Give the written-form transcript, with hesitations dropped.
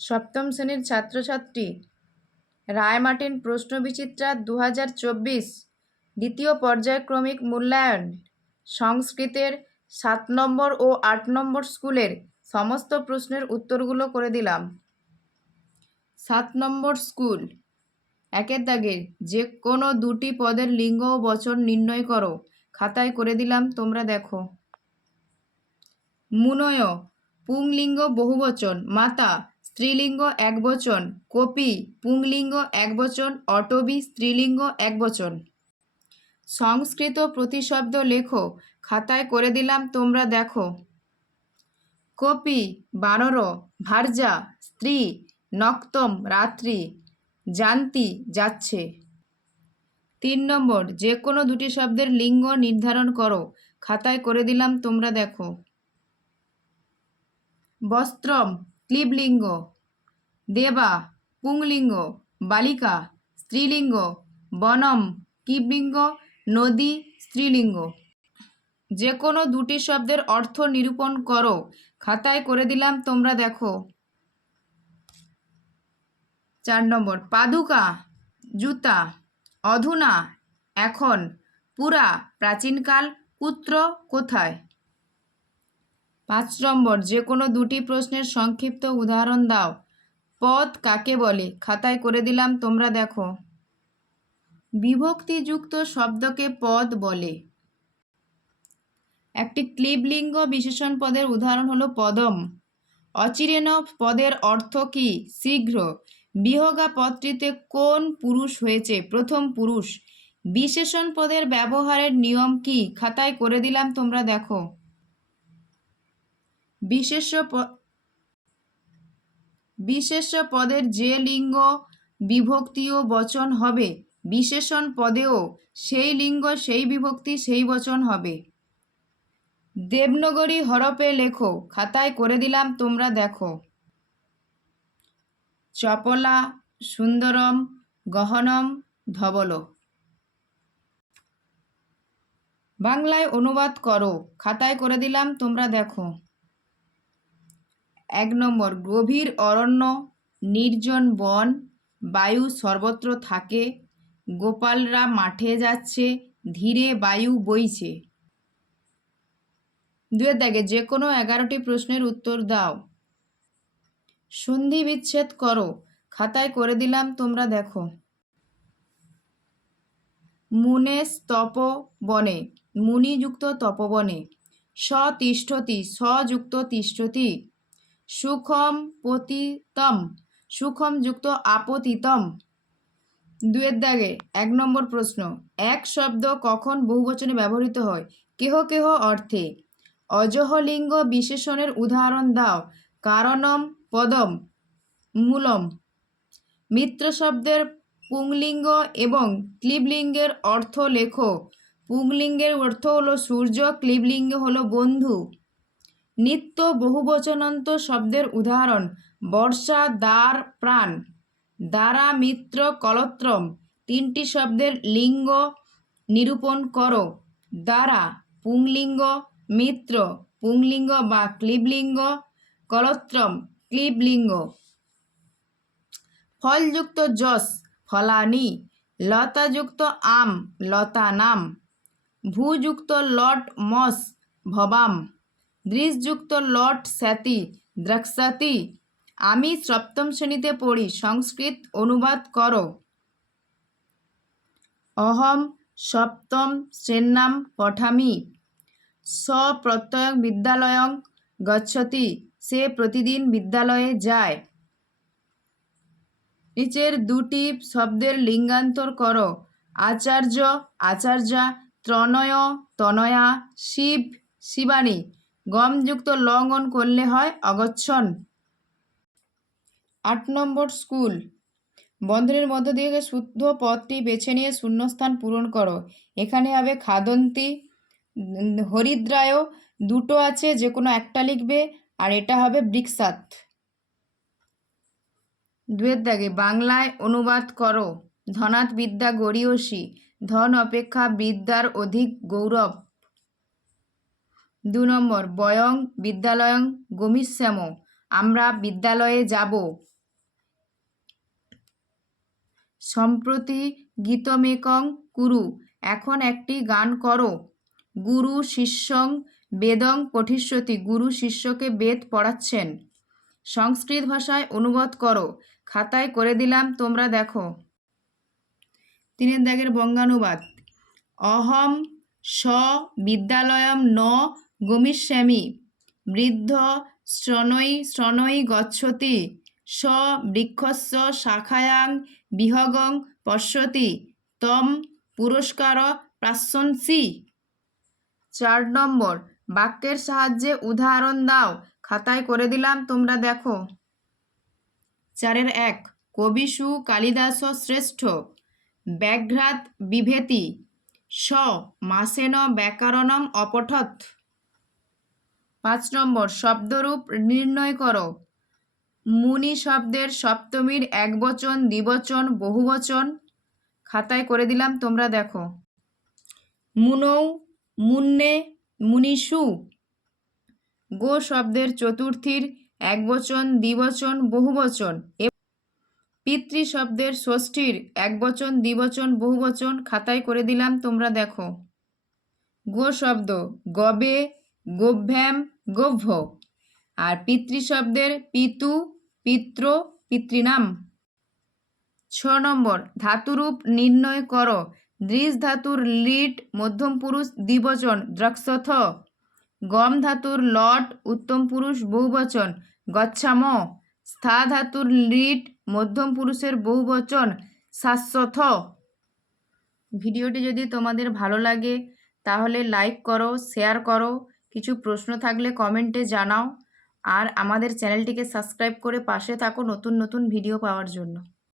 সপ্তম শ্রেণীর ছাত্রছাত্রী, রায়মার্টিন প্রশ্নবিচিত্রা 2024 দ্বিতীয় পর্যায়ক্রমিক মূল্যায়ন সংস্কৃতের 7 নম্বর ও 8 নম্বর স্কুলের সমস্ত প্রশ্নের উত্তরগুলো করে দিলাম। 7 নম্বর স্কুল, একের দাগের যে কোনো দুটি পদের লিঙ্গ ও বচন নির্ণয় করো। খাতায় করে দিলাম, তোমরা দেখো। মুনয় পুংলিঙ্গ বহুবচন, মাতা স্ত্রীলিঙ্গ একবচন, কপি পুংলিঙ্গ একবচন, অটবি স্ত্রীলিঙ্গ একবচন। সংস্কৃত প্রতিশব্দ লেখো। খাতায় করে দিলাম, তোমরা দেখো। কপি বানর, ভার্যা স্ত্রী, নক্তম রাত্রি, জান্তি যাচ্ছে। 3 নম্বর যে কোনো দুটি শব্দের লিঙ্গ নির্ধারণ করো। খাতায় করে দিলাম, তোমরা দেখো। বস্ত্রম ক্লীবলিঙ্গ, দেবা পুংলিঙ্গ, বালিকা স্ত্রীলিঙ্গ, বনম ক্লীবলিঙ্গ, নদী স্ত্রীলিঙ্গ। যে কোনো দুটি শব্দের অর্থ নিরূপণ করো। খাতায় করে দিলাম, তোমরা দেখো। 4 নম্বর পাদুকা জুতা, অধুনা এখন, পুরা প্রাচীনকাল, কুত্র কোথায়। 5 নম্বর যে কোনো দুটি প্রশ্নের সংক্ষিপ্ত উদাহরণ দাও। পদ কাকে বলে। খাতায় করে দিলাম, তোমরা দেখো। বিভক্তিযুক্ত শব্দকে পদ বলে। একটি ক্লীবলিঙ্গ বিশেষণ পদের উদাহরণ হলো পদম। অচিরেন পদের অর্থ কি। শীঘ্র। বিহগা পদটিতে কোন পুরুষ হয়েছে। প্রথম পুরুষ। বিশেষণ পদের ব্যবহারের নিয়ম কি। খাতায় করে দিলাম, তোমরা দেখো। বিশেষ্য পদের যে লিঙ্গ বিভক্তি ও বচন হবে, বিশেষণ পদেও সেই লিঙ্গ সেই বিভক্তি সেই বচন হবে। দেবনাগরী হরফে লেখো। খাতায় করে দিলাম, তোমরা দেখো। চপলা, সুন্দরম, গহনম, ধবল। বাংলায় অনুবাদ করো। খাতায় করে দিলাম, তোমরা দেখো। 1 নম্বর গভীর অরণ্য, নির্জন বন, বায়ু সর্বত্র থাকে, গোপালরা মাঠে যাচ্ছে, ধীরে বায়ু বইছে। 2 দাগে যে কোনো 11টি প্রশ্নের উত্তর দাও। সন্ধি বিচ্ছেদ করো। খাতায় করে দিলাম, তোমরা দেখো। মুনে স্তপ বনে, মুনিযুক্ত তপবনে, সতিষ্ঠতি সযুক্ত তিষ্ঠতি, সুখম পতিতম সুখম যুক্ত আপতিতম। 2 দাগে 1 নম্বর প্রশ্ন, এক শব্দ কখন বহুবচনে ব্যবহৃত হয়। কেহ কেহ অর্থে। অজহলিঙ্গ বিশেষণের উদাহরণ দাও। কারণম, পদম, মূলম। মিত্র শব্দের পুংলিঙ্গ এবং ক্লীবলিঙ্গের অর্থ লেখো। পুংলিঙ্গের অর্থ হলো সূর্য, ক্লীবলিঙ্গ হলো বন্ধু। নিত্য বহুবচনান্ত শব্দের উদাহরণ। বর্ষা, দ্বার, প্রাণ। দ্বারা, মিত্র, কলত্রম। 3টি শব্দের লিঙ্গ নিরূপণ করো। দ্বারা পুংলিঙ্গ, মিত্র পুংলিঙ্গ বা ক্লীবলিঙ্গ, কলত্রম ক্লীবলিঙ্গ। ফলযুক্ত যশ, ফলানি। লতাযুক্ত আম, লতানাম। ভূযুক্ত লট, মস, ভবাম। দৃশযুক্ত লট, স্যাতি, দ্রাক্ষাতি। আমি সপ্তম শ্রেণীতে পড়ি। সংস্কৃত অনুবাদ করো। অহম সপ্তম শ্রেণাম পঠামি। স প্রত্যয়ং বিদ্যালয়ং গচ্ছতি, সে প্রতিদিন বিদ্যালয়ে যায়। নিচের দুটি শব্দের লিঙ্গান্তর করো। আচার্য, আচার্যা, ত্রণয়, তনয়া, শিব, শিবানী। গমযুক্ত লঙ্ঘন করলে হয় অগচ্ছন। 8 নম্বর স্কুল, বন্ধনীর মধ্য দিয়ে শুদ্ধ পদটি বেছে নিয়ে শূন্যস্থান পূরণ করো। এখানে হবে খাদন্তি, হরিদ্রায়, দুটো আছে, যে কোনো একটা লিখবে। আর এটা হবে বৃক্ষাত। 2 দাগে বাংলায় অনুবাদ করো। ধনাৎ বিদ্যা গরীয়সী, ধন অপেক্ষা বিদ্যার অধিক গৌরব। 2 নম্বর বয়ং বিদ্যালয়ং গমিষ্যাম, আমরা বিদ্যালয়ে যাব। সম্প্রতি গীতমেকং কুরু, এখন একটি গান করো। গুরু শিষ্যং বেদং পঠিষ্যতি, গুরু শিষ্যকে বেদ পড়াচ্ছেন। সংস্কৃত ভাষায় অনুবাদ করো, খাতায় করে দিলাম, তোমরা দেখো। 3 দাগের বঙ্গানুবাদ। অহম স বিদ্যালয়ম ন গমিষ্যামি, বৃদ্ধ শ্রণৈ গচ্ছতি, স বৃক্ষস্য শাখায়াং বিহগং পশ্যতি, তম পুরস্কার প্রাশংসি। 4 নম্বর, বাক্যের সাহায্যে উদাহরণ দাও, খাতায় করে দিলাম, তোমরা দেখো। 4-1, কবিষু কালিদাস শ্রেষ্ঠ, ব্যাঘ্রাৎ বিভেতি, স মাসেন ব্যাকরণম অপঠৎ। 5 নম্বর, শব্দরূপ নির্ণয় করো। মুনি শব্দের সপ্তমীর একবচন, দ্বিবচন, বহুবচন, খাতায় করে দিলাম, তোমরা দেখো। মুনৌ, মুন্নে, মুনিষু। গো শব্দের চতুর্থীর একবচন, দ্বিবচন, বহুবচন। পিতৃ শব্দের ষষ্ঠীর একবচন, দ্বিবচন, বহুবচন, খাতায় করে দিলাম, তোমরা দেখো। গো শব্দ গবে, গোভ্যাম, গোভ্য। আর পিতৃ শব্দের পিতু, পিত্র, পিতৃনাম। 6 নম্বর, ধাতুরূপ নির্ণয় করো। দৃশ ধাতুর লিট মধ্যম পুরুষ দ্বিবচন দ্রক্ষথ, গম ধাতুর লট উত্তম পুরুষ বহুবচন গচ্ছাম, স্থা ধাতুর লিট মধ্যম পুরুষের বহুবচন শাশ্বথ। ভিডিওটি যদি তোমাদের ভালো লাগে তাহলে লাইক করো, শেয়ার করো, কিছু প্রশ্ন থাকলে কমেন্টে জানাও, আর আমাদের চ্যানেলটিকে সাবস্ক্রাইব করে পাশে থাকো নতুন নতুন ভিডিও পাওয়ার জন্য।